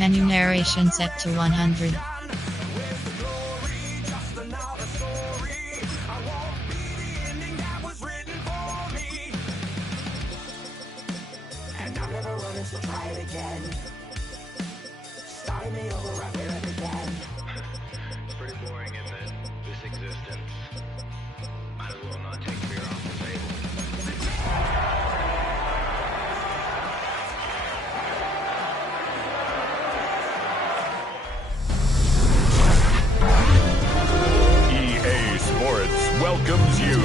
Menu narration set to 100. So try it again. Starting me over, I will it again. It's pretty boring, isn't it? This existence. Might as well not take fear off the table. EA Sports welcomes you.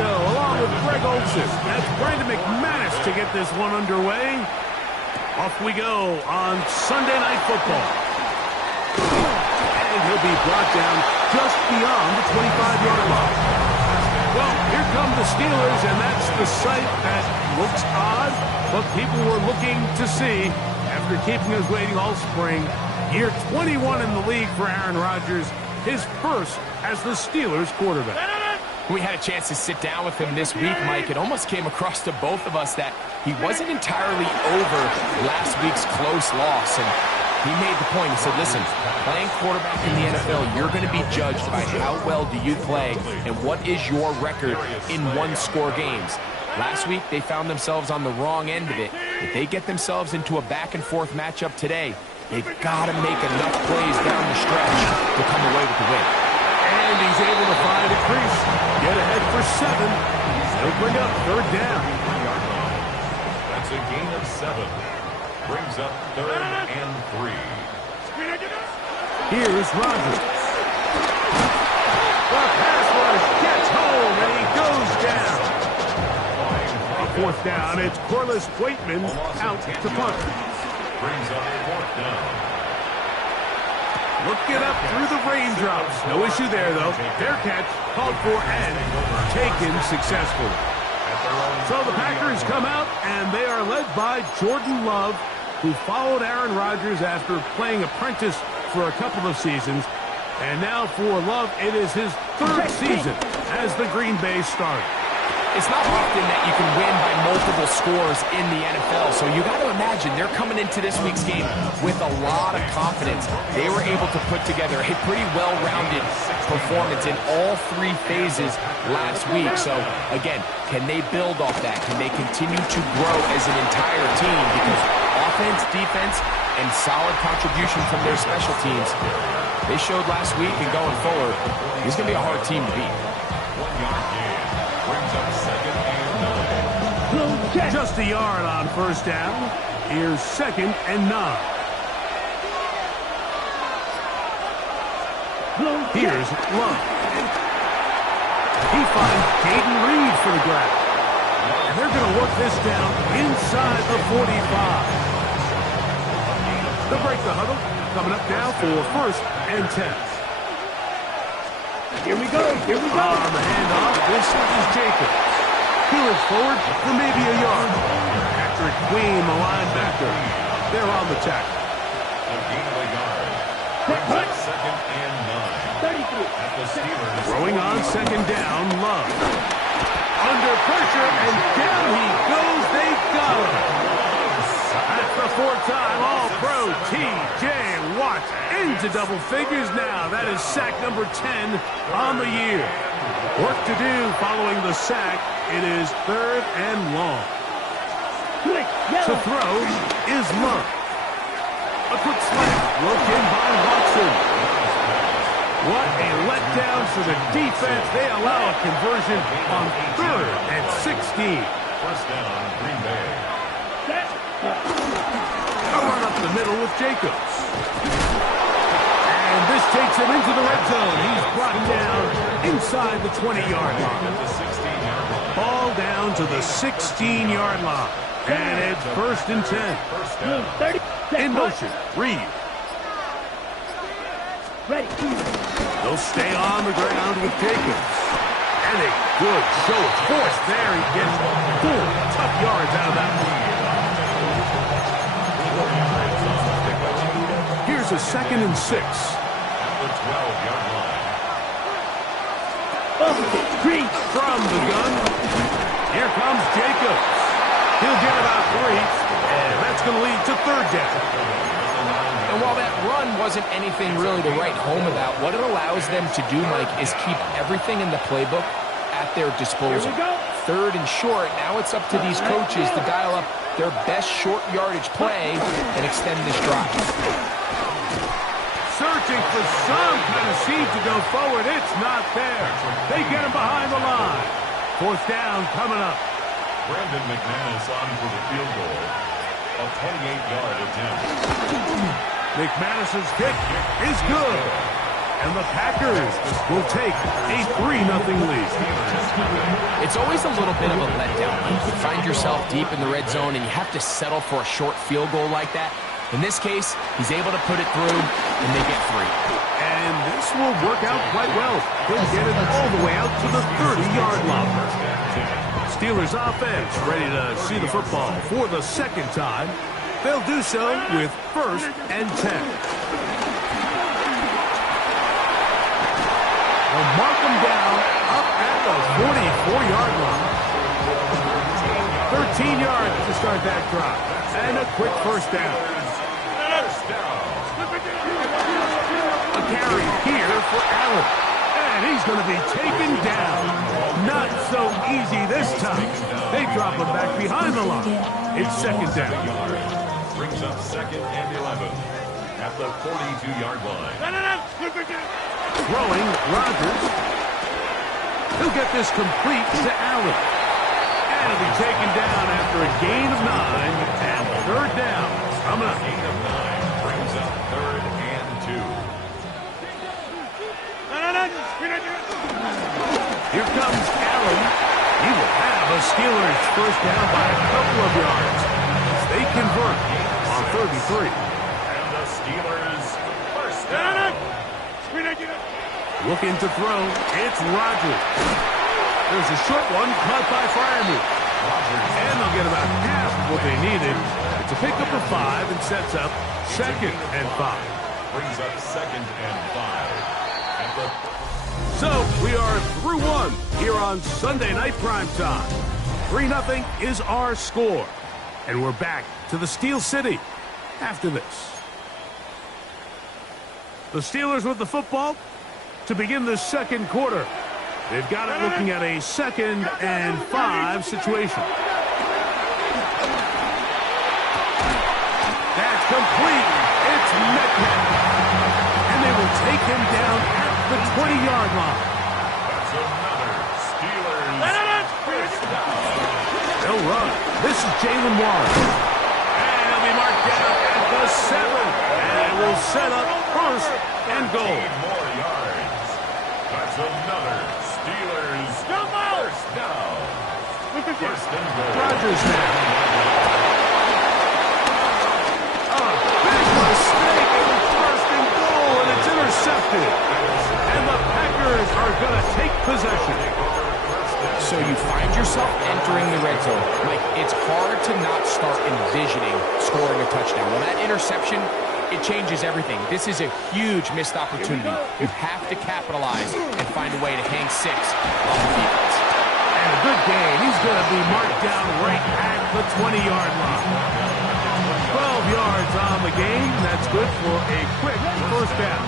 Along with Greg Olson. That's Brandon McManus to get this one underway. Off we go on Sunday Night Football. And he'll be brought down just beyond the 25-yard line. Well, here come the Steelers, and that's the sight that looks odd, but people were looking to see after keeping us waiting all spring. Year 21 in the league for Aaron Rodgers, his first as the Steelers quarterback. We had a chance to sit down with him this week, Mike. It almost came across to both of us that he wasn't entirely over last week's close loss. And he made the point. He said, listen, playing quarterback in the NFL, you're going to be judged by how well do you play and what is your record in one-score games. Last week, they found themselves on the wrong end of it. If they get themselves into a back-and-forth matchup today, they've got to make enough plays down the stretch to come away with the win. And he's able to find a crease. Get ahead for 7. He'll bring up third down. That's a gain of 7. Brings up 3rd and 3. Here's Rodgers. The pass rush gets home, and he goes down. On 4th down, it's Corliss Waitman out to punt. Brings up 4th down. Looking up through the raindrops. No issue there, though. Fair catch, called for and taken successfully. So the Packers come out, and they are led by Jordan Love, who followed Aaron Rodgers after playing apprentice for a couple of seasons. And now for Love, it is his 3rd season as the Green Bay starter. It's not often that you can win by multiple scores in the NFL, so you got to imagine they're coming into this week's game with a lot of confidence. They were able to put together a pretty well-rounded performance in all 3 phases last week. So, again, can they build off that? Can they continue to grow as an entire team? Because offense, defense, and solid contribution from their special teams, they showed last week, and going forward, it's going to be a hard team to beat. 1-yard gain. Brings up 2nd and 9. Just a yard on 1st down. Here's 2nd and 9. Here's Love. He finds Caden Reed for the grab. And they're going to work this down inside the 45. They'll break the huddle. Coming up now for 1st and 10. Here we go. On the handoff, this is Jacobs. He looks forward for maybe a yard. Patrick Queen, the linebacker. They're on the tackle. A gain of a yard. Brings up 2nd and 9. At the Steelers. Throwing on 2nd down, Love. Under pressure, and down he goes. They got him. That's the 4th time All-Pro T.J. Watt into double figures now. That is sack number 10 on the year. Work to do following the sack. It is 3rd and long. To throw is Love. A quick slant. Looked in by Watson. What a letdown for the defense. They allow a conversion on 3rd and 16. 1st down, Green Bay. A run up the middle with Jacobs. And this takes him into the red zone. He's brought down inside the 20-yard line. At the 16-yard line. Ball down to the 16-yard line. And it's 1st and 10. 1st down. In motion, Reed. Ready. They'll stay on the ground with Jacobs. And a good show of force there. He gets 4 tough yards out of that one. Here's a 2nd and 6. At the 12-yard line. From the gun, Here comes Jacobs. He'll get about 3, and that's going to lead to third down. And while that run wasn't anything really to write home about, what it allows them to do, Mike, is keep everything in the playbook at their disposal. Third and short, now it's up to these coaches to dial up their best short yardage play and extend this drive. Searching for some kind of seed to go forward. It's not there. They get him behind the line. Fourth down coming up. Brandon McManus on for the field goal. A 28-yard attempt. McManus's kick is good. And the Packers will take a 3-0 lead. It's always a little bit of a letdown. You find yourself deep in the red zone and you have to settle for a short field goal like that. In this case, he's able to put it through, and they get 3. And this will work out quite well. He'll get it all the way out to the 30-yard line. Steelers offense ready to see the football for the second time. They'll do so with 1st and 10. They'll mark them down up at the 44-yard line. 13 yards to start that drive. And a quick first down. A carry here for Allen. And he's going to be taken down. Not so easy this time. They drop him back behind the line. It's second down. Brings up 2nd and 11 at the 42-yard line. Throwing Rodgers. He'll get this complete to Allen. And he'll be taken down after a gain of 9. And third down coming up. Gain of 9 brings up 3rd and 2. Here comes Allen. He will have a Steelers first down by a couple of yards. They convert on 33. And the Steelers first down. Looking to throw. It's Rodgers. There's a short one caught by Freiermuth. And they'll get about half of what they needed. It's a pickup of 5 and sets up 2nd and 5. Brings up 2nd and 5. At the So we are through 1 here on Sunday Night Primetime. 3-0 is our score. And we're back to the Steel City after this. The Steelers with the football to begin the second quarter. They've got it looking at a 2nd and 5 situation. That's complete. It's Metcalf. And they will take him down at the 20-yard line. That's another Steelers first down. They'll run. This is Jalen Warren. And he'll be marked down at the 7. And will set up 1st and goal. 13 more yards. That's another Steelers first down. 1st and goal. Rodgers now. A big mistake. It was 1st and goal, and it's intercepted. And the Packers are going to take possession. So you find yourself entering the red zone. Mike, it's hard to not start envisioning scoring a touchdown. Well, that interception, it changes everything. This is a huge missed opportunity. You have to capitalize and find a way to hang 6 on the defense. And a good game. He's going to be marked down right at the 20-yard line. 12 yards on the game. That's good for a quick first down.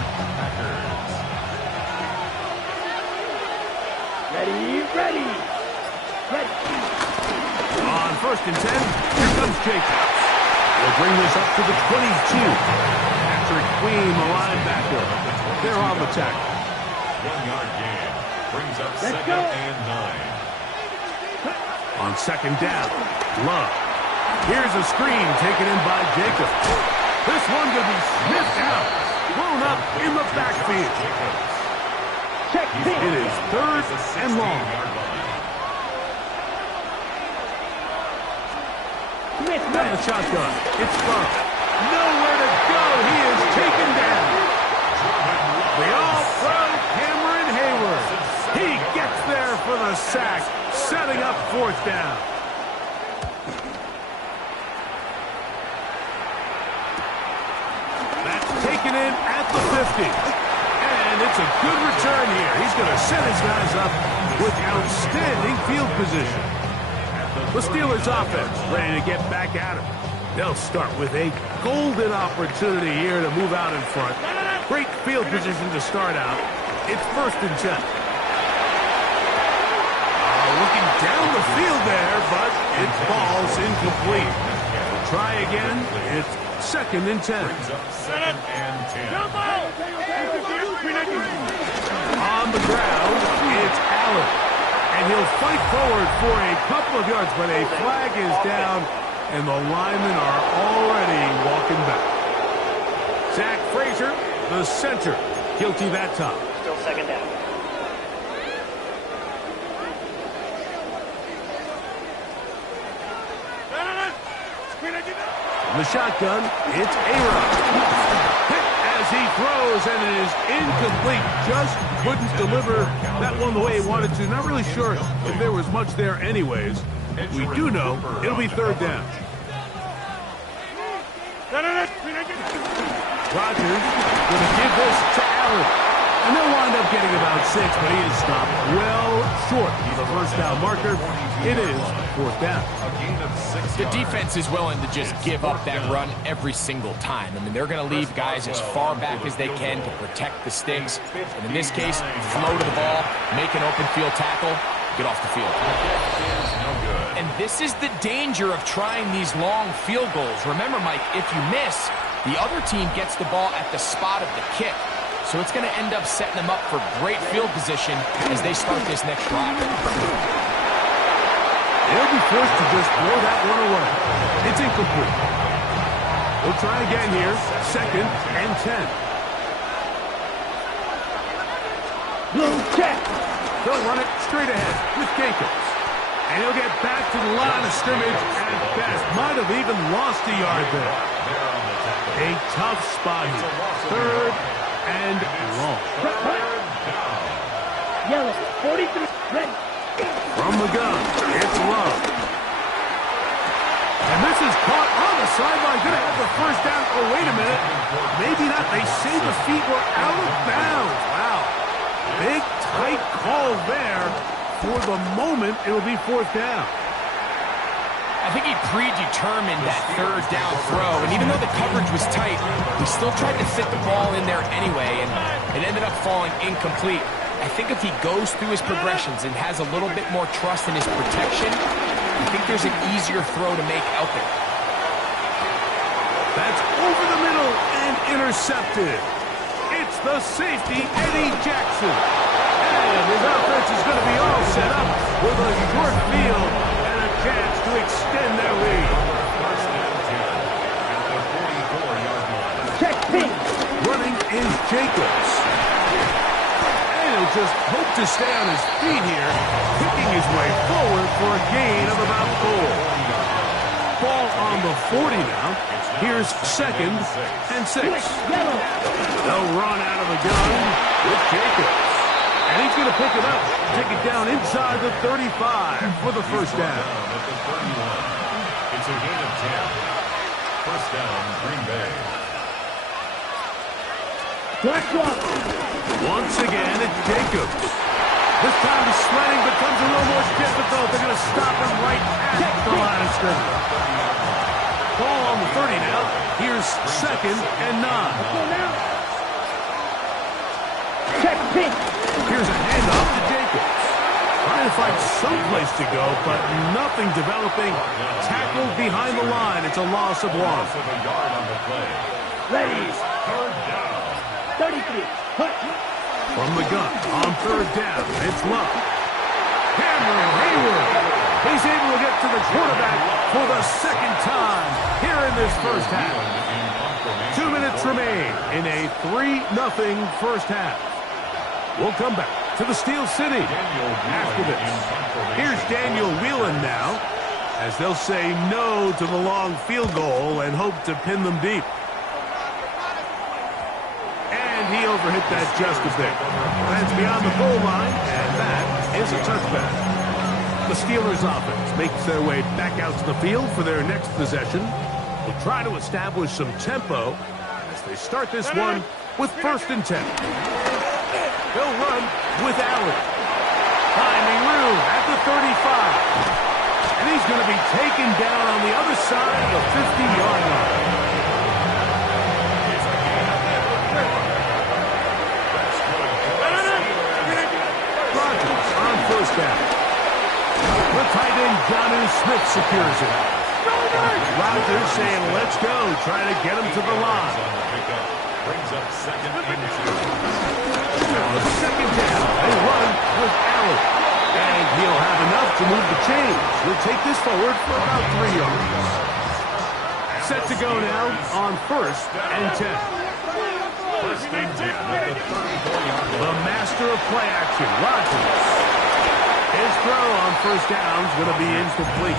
Ready. On 1st and 10, here comes Jacobs. They'll bring this up to the 22. Patrick Queen, the linebacker. They're on the tackle. 1-yard gain. Brings up 2nd and 9. On 2nd down, Love. Here's a screen taken in by Jacobs. This one going to be sniffed out. Thrown up in the backfield. It is 3rd and long. And a shotgun. It's Burr. Nowhere to go. He is taken down. The all-pro Cameron Hayward. He gets there for the sack, setting up 4th down. That's taken in at the 50. And it's a good return here. He's going to set his guys up with outstanding field position. The Steelers offense ready to get back at him. They'll start with a golden opportunity here to move out in front. Great field position to start out. It's 1st and 10. Looking down the field there, but it falls incomplete. We'll try again. It's 2nd and 10. On the ground, it's Allen. And he'll fight forward for a couple of yards, but a flag is down, and the linemen are already walking back. Zach Frazier, the center, guilty that time. Still 2nd down. In the shotgun, it's A-Rod. Hit as he throws, and it is incomplete. Just couldn't deliver that one the way he wanted to. Not really sure if there was much there anyways. We do know it'll be 3rd down. Rodgers going to give this to Allen. And they'll wind up getting about 6, but he is stopped well short of the 1st down marker. It is 4th down. The defense is willing to just give up that run every single time. I mean, they're going to leave guys as far back as they can to protect the sticks. And in this case, flow to the ball, make an open field tackle, get off the field. And this is the danger of trying these long field goals. Remember, Mike, if you miss, the other team gets the ball at the spot of the kick. So it's going to end up setting them up for great field position as they start this next drive. They'll be forced to just throw that one away. It's incomplete. We'll try again here. 2nd and 10. Blue check. They'll run it straight ahead with Jacobs. And he'll get back to the line of scrimmage at best. Might have even lost a yard there. A tough spot here. 3rd and long. Yellow. 43. Ready. From the gun, it's Love. And this is caught on the sideline. Going to have the 1st down. Oh, wait a minute. Maybe not. They say the feet were out of bounds. Wow. Big, tight call there. For the moment, it'll be 4th down. I think he predetermined that 3rd down throw, and even though the coverage was tight, he still tried to fit the ball in there anyway, and it ended up falling incomplete. I think if he goes through his progressions and has a little bit more trust in his protection, I think there's an easier throw to make out there. That's over the middle and intercepted. It's the safety, Eddie Jackson. And his offense is going to be all set up with a short field and a chance to extend their lead. 1st and 10 at the 44-yard line. Check pink. Running is Jacobs. And he'll just hope to stay on his feet here, picking his way forward for a gain of about 4. Ball on the 40 now. Here's 2nd and 6. They'll run out of the gun with Jacobs. And he's going to pick it up, take it down inside the 35 for the 1st down. At the 31. It's a gain of 10. 1st down, Green Bay. Once again, it's Jacobs. This time the sledding becomes a little more difficult. They're going to stop him right at the line of scrimmage. Ball on the 30 now. Here's 2nd and 9. Check pink. Here's a handoff to Jacobs. Trying to find some place to go, but nothing developing. Tackled behind the line. It's a loss of 1. Loss of a yard on the play. Ready. 3rd down. 33. Hut. From the gun on 3rd down, it's Love. Cameron Hayward. He's able to get to the quarterback for the 2nd time here in this 1st half. 2 minutes remain in a 3-0 1st half. We'll come back to the Steel City after this. Here's Daniel Whelan now, as they'll say no to the long field goal and hope to pin them deep. And he overhit that just a bit. That's beyond the goal line, and that is a touchback. The Steelers offense makes their way back out to the field for their next possession. Will try to establish some tempo as they start this one with 1st and 10. They'll run with Allen. Finding room at the 35. And he's going to be taken down on the other side of the 50-yard line. Rodgers on first down. The tight end, John Smith, secures it. Rodgers saying, let's go. Trying to get him to the line. Brings up second and 2. Second down. They run with Allen. And he'll have enough to move the chains. He'll take this forward for about 3 yards. Set to go now on first and 10. First and 10 at the 34-yard line. The master of play action, Rodgers. His throw on first down is going to be incomplete.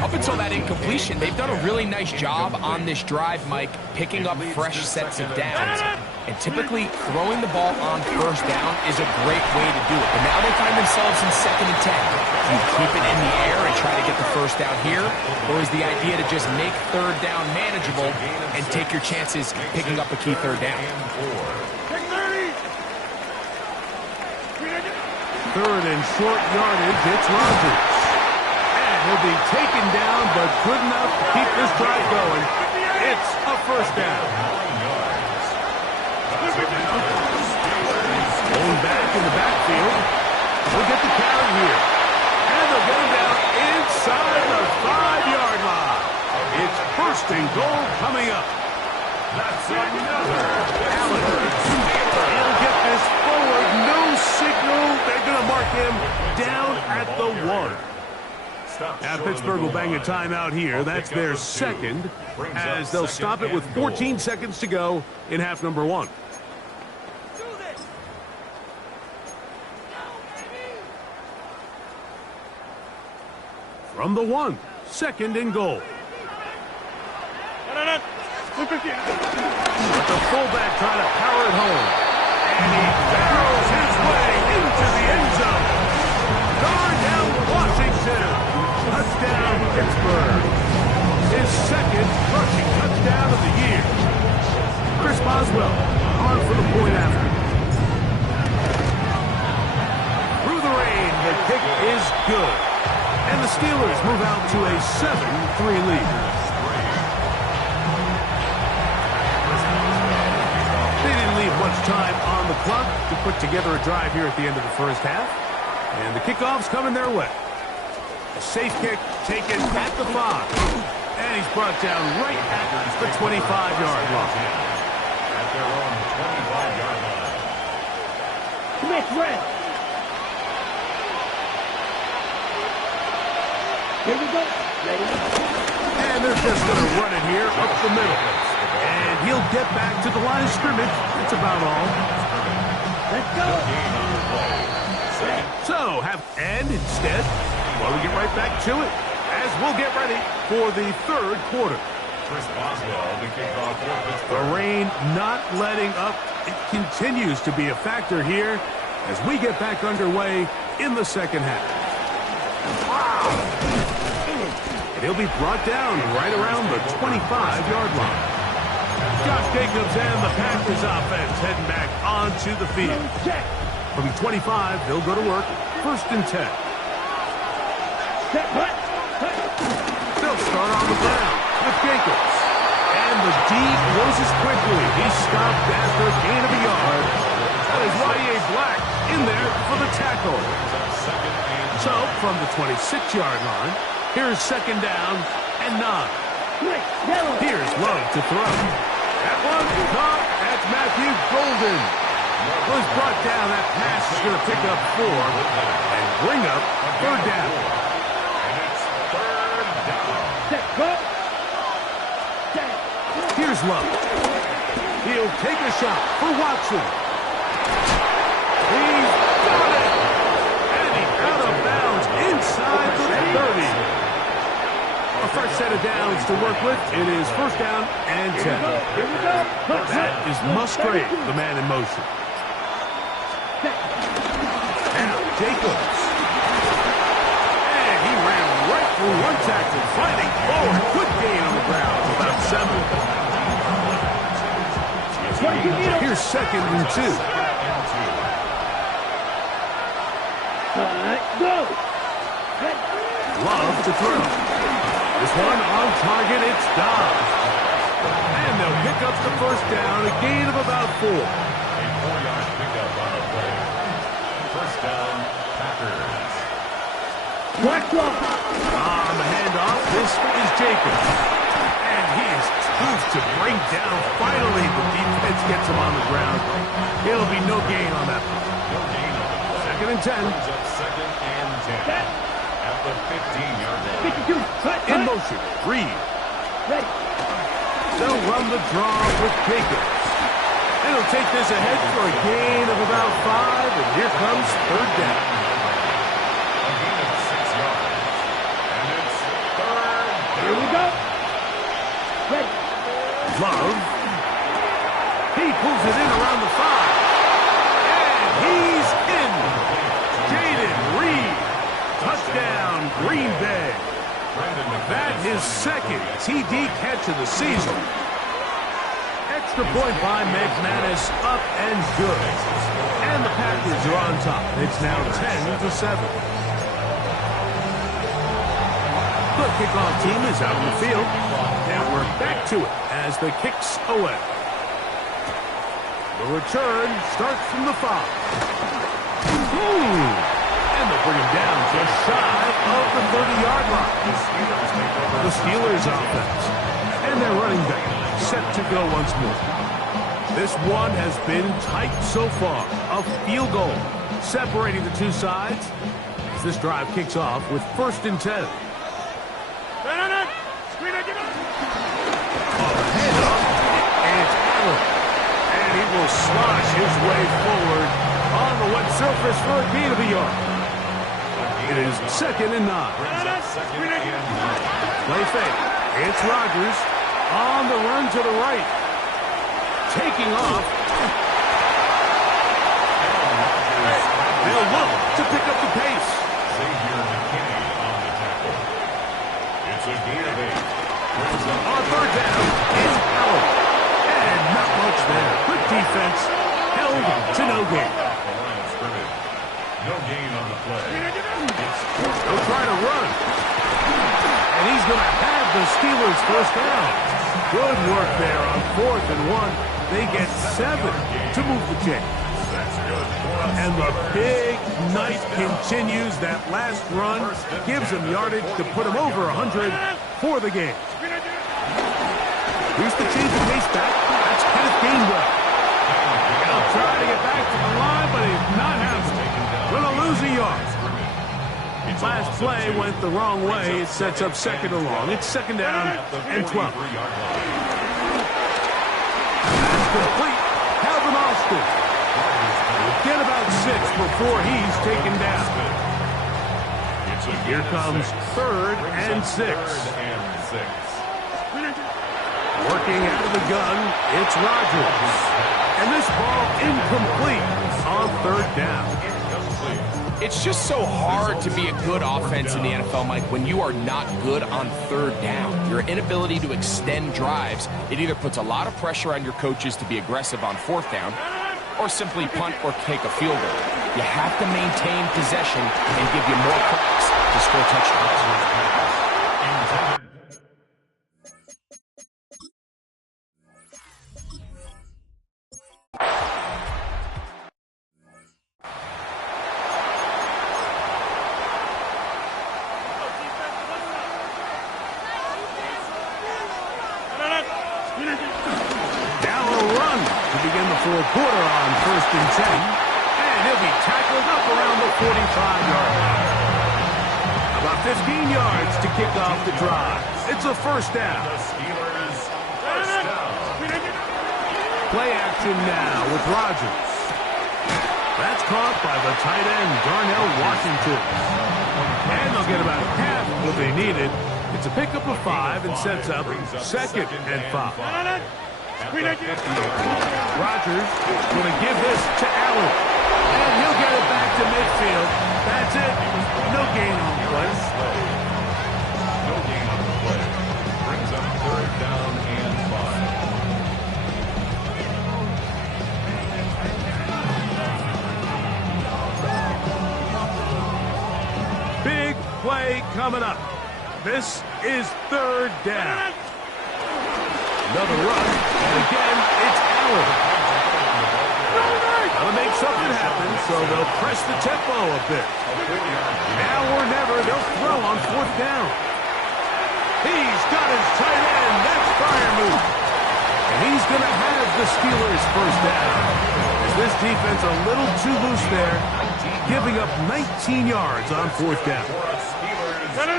Up until that incompletion, they've done a really nice job on this drive, Mike, picking up fresh sets of downs. And typically, throwing the ball on first down is a great way to do it. But now they find themselves in second and 10. Do you keep it in the air and try to get the first down here? Or is the idea to just make third down manageable and take your chances picking up a key third down? Third and short yardage, it's Rodgers. And he'll be taken down, but good enough to keep this drive going. It's a first down. Going back in the backfield. They'll get the carry here. And they'll get him down inside the 5-yard line. It's first and goal coming up. That's another. Allen. He'll get this forward. No signal. They're going to mark him down at the 1. Now Pittsburgh will bang a timeout here. That's their second, as they'll stop it with 14 seconds to go in half number 1. From the 1, second and goal. But the fullback trying to power it home. And he barrels his way into the end zone. Guard down Washington. Touchdown Pittsburgh. His second rushing touchdown of the year. Chris Boswell on for the point after. Through the rain, the kick is good. And the Steelers move out to a 7-3 lead. Much time on the clock to put together a drive here at the end of the first half. And the kickoff's coming their way. A safe kick taken at the 5. And he's brought down right at the 25-yard line. At their own 25-yard line. Smith, red. Here we go. Ready? And they're just going to run it here up the middle. And he'll get back to the line of scrimmage. That's about all. Let's go. So, and instead, well, we get right back to it as we'll get ready for the third quarter. Chris Boswell, the kickoff for Pittsburgh. The rain not letting up. It continues to be a factor here as we get back underway in the second half. And he'll be brought down right around the 25-yard line. Josh Jacobs and the Packers offense heading back onto the field. From 25, they'll go to work. First and 10. They'll start on the ground with Jacobs. And the D closes quickly. He's stopped after a gain of a yard. That is Y.A. Black in there for the tackle. So, from the 26-yard line, here's second down and 9. Here's Love to throw. That one caught. That's Matthew Golden. Was brought down. That pass is going to pick up 4 and bring up third down. And it's third down. Here's Love. He'll take a shot for Watson. He's got it. And he's out of bounds inside the 30. A fresh set of downs to work with. It is first down and 10. That is Musgrave, the man in motion. Now Jacobs. And he ran right through one tackle, fighting forward. Good gain on the ground, about 7. Here's second and 2. Go. Love to throw. This one on target, it's Dobbs. And they'll pick up the first down, a gain of about 4. A 4-yard pickup on a play. First down, Packers. Watch off. On the handoff, this is Jacobs. And he is tough to bring down. Finally, the defense gets him on the ground. It'll be no gain on that. No gain on the play. Second and 10. Brings up second and 10. At the 15-yard line. 52. Cut. In motion, Reed. Ready. They'll run the draw with Jacobs. And he'll take this ahead for a gain of about 5, and here comes third down. A gain of 6 yards. And it's third down. Here we go. Ready. Love. He pulls it in around the 5. And he's in. Jaden Reed. Touchdown, Green Bay. That his second TD catch of the season. Extra point by McManus, up and good. And the Packers are on top. It's now 10-7. The kickoff team is out in the field. And we're back to it as the kicks away. The return starts from the 5. And they'll bring him down just shy of the 30-yard line. The Steelers offense. And their running back set to go once more. This one has been tight so far. A field goal separating the two sides as this drive kicks off with first and 10. And it's Allen. And he will slosh his way forward on the wet surface for a gain of a yard. It is second and 9. Play fake. It's Rodgers on the run to the right. Taking off. They'll look to pick up the pace. Xavier McKinney on the tackle. It's a gain of 8. On third down, it's Allen. And not much there. Good defense. Held to no gain. No gain on the play. They'll try to run. And he's going to have the Steelers first down. Good work there on 4th and 1. They get 7 to move the chains. That's good for us. And the big night continues. That last run gives them yardage to put them over 100 for the game. Here's the change of pace back. That's Kenneth Gainwell. He'll try to get back to the line, but he's not having it. Going to lose a yard. Last play went the wrong way. It sets up second and long. It's second down and 12. That's complete. Calvin Austin will get about 6 before he's taken down. Here comes third and 6. Working out of the gun, it's Rodgers. And this ball incomplete on third down. It's just so hard to be a good offense in the NFL, Mike, when you are not good on third down. Your inability to extend drives, it either puts a lot of pressure on your coaches to be aggressive on 4th down or simply punt or kick a field goal. You have to maintain possession and give you more cracks to score touchdowns. Fourth quarter on first and 10. And he'll be tackled up around the 45-yard line. About 15 yards to kick off the drive. It's a first down. Play action now with Rodgers. That's caught by the tight end, Darnell Washington. And they'll get about half what they needed. It's a pickup of 5 and sets up second and 5. Rodgers going to give this to Allen. And he'll get it back to midfield. That's it. No gain on the play. No gain on the play. Brings up third down and 5. Big play coming up. This is third down. Another run, and again, it's Allen. Gotta make something happen, so they'll press the tempo a bit. Now or never, they'll throw on fourth down. He's got his tight end. That's fire move. And he's going to have the Steelers first down. As this defense a little too loose there, giving up 19 yards on fourth down. On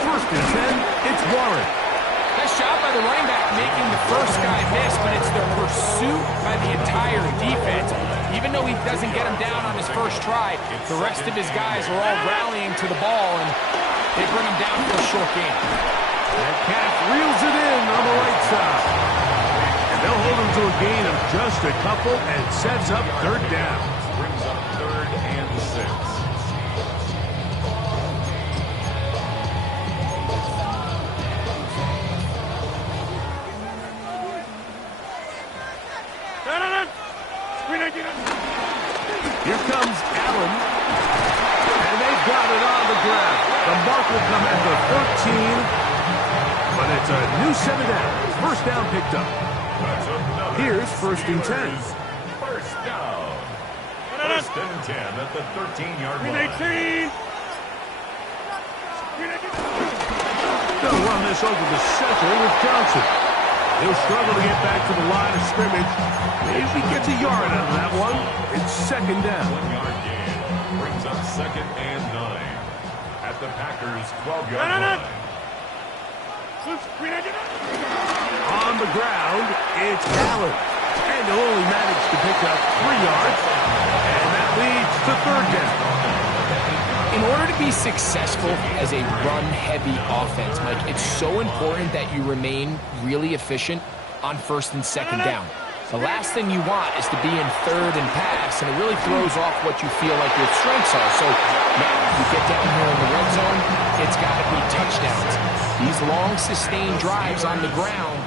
first and 10, it's Warren. Nice job by the running back making the first guy miss, but it's the pursuit by the entire defense. Even though he doesn't get him down on his first try, the rest of his guys are all rallying to the ball, and they bring him down for a short gain. That calf reels it in on the right side. And they'll hold him to a gain of just a couple and sets up third down. Brings up 3rd and 6. Here comes Allen. And they've got it on the ground. The mark will come at the 13. But it's a new set of downs. First down picked up. Here's first and 10. First down. First and 10 at the 13-yard line. Gonna run this over the center with Johnson. He'll struggle to get back to the line of scrimmage. Maybe gets a yard out of that one. It's second down. 1-yard gain. Brings up 2nd and 9 at the Packers' 12-yard line. On the ground, it's Allen. And he'll only manage to pick up 3 yards. And that leads to third down. In order to be successful as a run-heavy offense, Mike, it's so important that you remain really efficient on first and second down. The last thing you want is to be in third and pass, and it really throws off what you feel like your strengths are. So now you get down here in the red zone, it's got to be touchdowns. These long, sustained drives on the ground,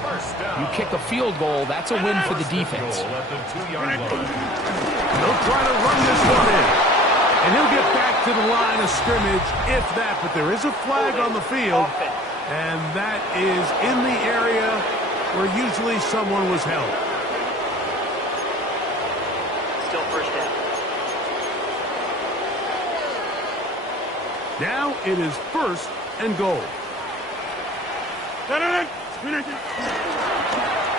you kick a field goal, that's a win for the defense. They'll try to run this one in. And he'll get back to the line of scrimmage, if that. But there is a flag on the field, and that is in the area where usually someone was held. Still first down. Now it is first and goal.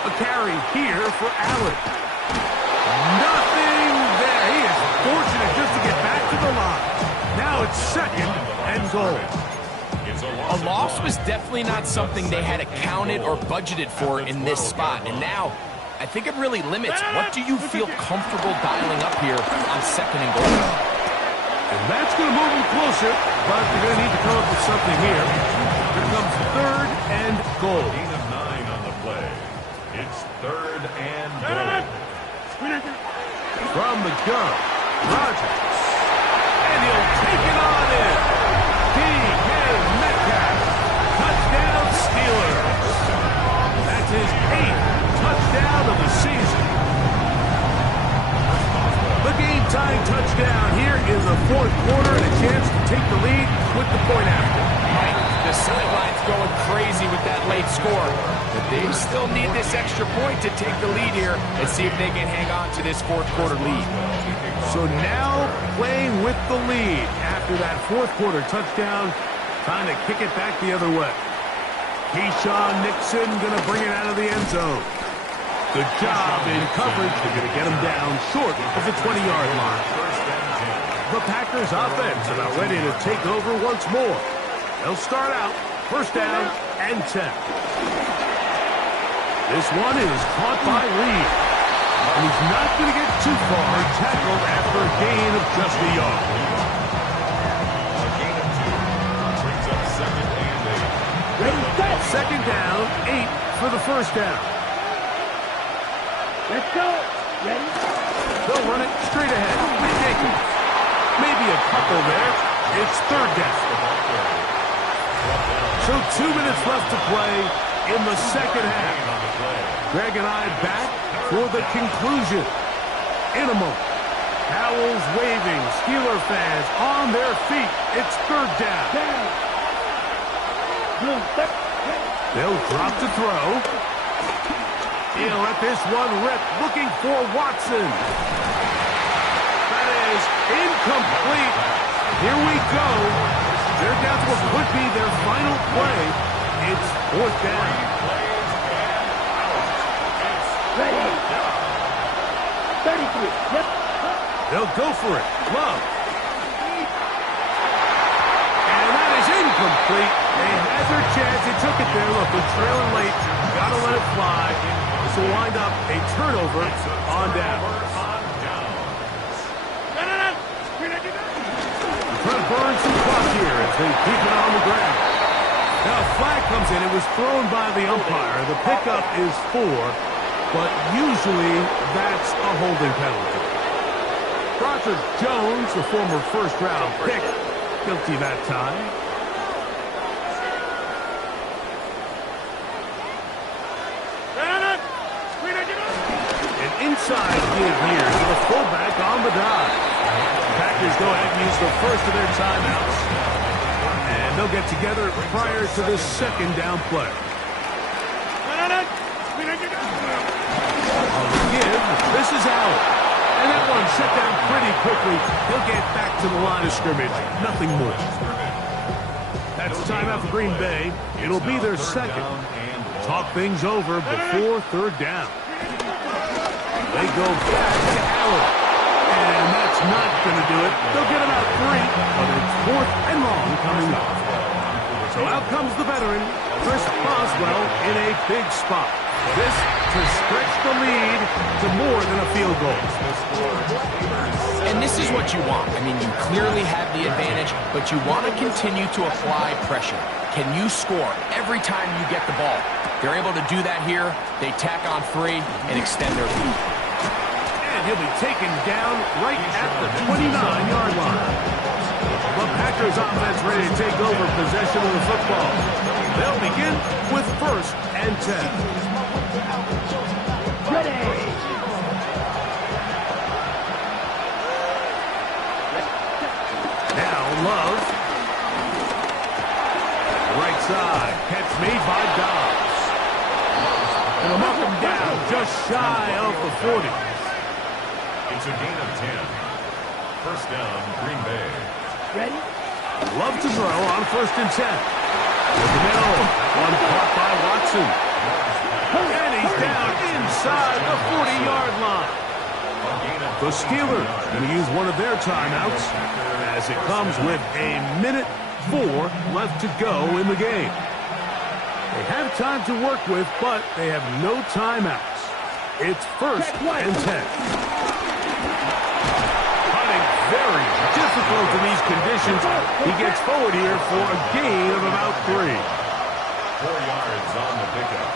A carry here for Allen. Nothing there. He is fortunate just to get back to the line. Now it's second and goal. A loss was definitely not something they had accounted or budgeted for in this spot. And now, I think it really limits what do you feel comfortable dialing up here on second and goal. And that's going to move them closer, but they're going to need to come up with something here. Here comes third and goal. Gain of 9 on the play. It's 3rd and goal. From the gun, Rodgers. And he'll take it on in. D.K. Metcalf. Touchdown Steelers. That's his 8th touchdown of the season. The game-tying touchdown here in the fourth quarter, and a chance to take the lead with the point after. The sideline's going crazy with that late score. But they still need this extra point to take the lead here and see if they can hang on to this fourth quarter lead. So now playing with the lead after that fourth quarter touchdown, trying to kick it back the other way. Keyshawn Nixon going to bring it out of the end zone. Good job in coverage. They're going to get him down short of the 20-yard line. The Packers offense about ready to take over once more. They'll start out first down and 10. This one is caught by Reed. And he's not going to get too far, tackled after a gain of just a yard. A gain of 2 brings up 2nd and 8. Ready, set. Second down, 8 for the first down. Let's go. Ready? They'll run it straight ahead. Jenkins. Maybe a couple there. It's third down. So 2 minutes left to play in the second half. Greg and I back for the conclusion in a moment. Towels waving, Steeler fans on their feet. It's third down. They'll drop to throw. He'll let this one rip, looking for Watson. That is incomplete. Here we go. They're down to what could be their final play. It's fourth down. Ready. 33. Yep. They'll go for it. Love. And that is incomplete. They had their chance. They took it there. Look, they're trailing late. Got to let it fly. This will wind up a turnover on down. Trying to burn some clock here as they keep it on the ground. Now a flag comes in. It was thrown by the umpire. The pickup is 4, but usually that's a holding penalty. Roger Jones, the former first-round pick, guilty that time. An inside give here to the fullback on the dive. Packers go ahead and use the first of their timeouts. And they'll get together prior to the second down play. On the give, this is Allen. And that one shut down pretty quickly. He'll get back to the line of scrimmage. Nothing more. That's timeout for Green Bay. It'll be their second. Talk things over before third down. They go back to Allen. And that's not going to do it. They'll get about 3, but it's fourth and long coming up. So out comes the veteran, Chris Boswell, in a big spot. This to stretch the lead to more than a field goal. And this is what you want. I mean, you clearly have the advantage, but you want to continue to apply pressure. Can you score every time you get the ball? They're able to do that here. They tack on 3 and extend their lead. And he'll be taken down right at the 29-yard line. The Packers offense ready to take over possession of the football. They'll begin with first and 10. Ready. Now Love. Right side. Catch made by Dobbs. And they'll knock him down just shy of the 40. It's a gain of 10. First down, Green Bay. Ready. Love to throw on first and 10. With the middle. One caught by Watson. And he's down inside the 40-yard line. The Steelers going to use one of their timeouts as it comes with a minute 4 left to go in the game. They have time to work with, but they have no timeouts. It's first and 10. Hunting very difficult in these conditions. He gets forward here for a gain of about 3. 4 yards on the pickup.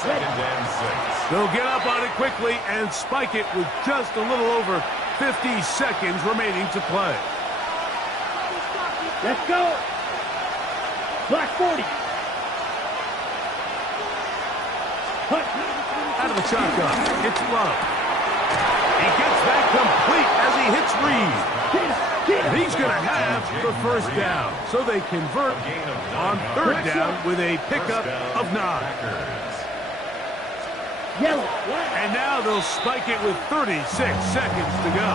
Second and 6. They'll get up on it quickly and spike it with just a little over 50 seconds remaining to play. Let's go. Black 40. Out of the shotgun, it's Love. He gets that complete as he hits Reed. And he's going to have the first down. So they convert on third down with a pickup of 9. Yellow. And now they'll spike it with 36 seconds to go.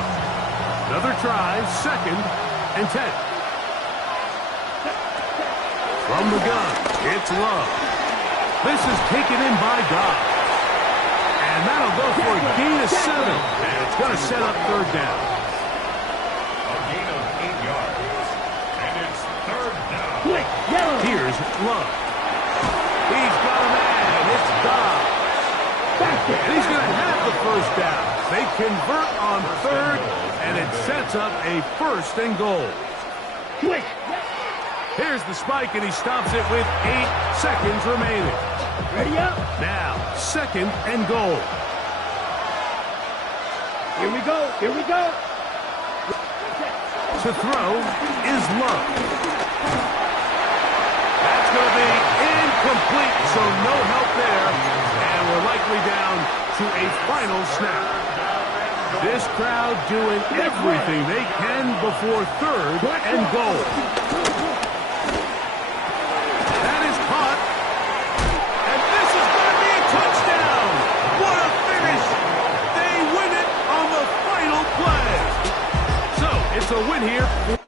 Another try, second and 10. From the gun, it's Love. This is taken in by Dobbs. And that'll go for a gain of 7. And it's going to set up third down. A gain of 8 yards. And it's third down. Quick. Yellow. Here's Love. He's got a man. It's Dobbs. And he's going to have the first down. They convert on third, and it sets up a first and goal. Quick. Here's the spike, and he stops it with 8 seconds remaining. Ready up. Now, second and goal. Here we go. Here we go. To throw is Love. That's going to be incomplete, so no help there. And we're likely down to a final snap. This crowd doing everything they can before third and goal. That is caught. And this is going to be a touchdown. What a finish. They win it on the final play. So it's a win here.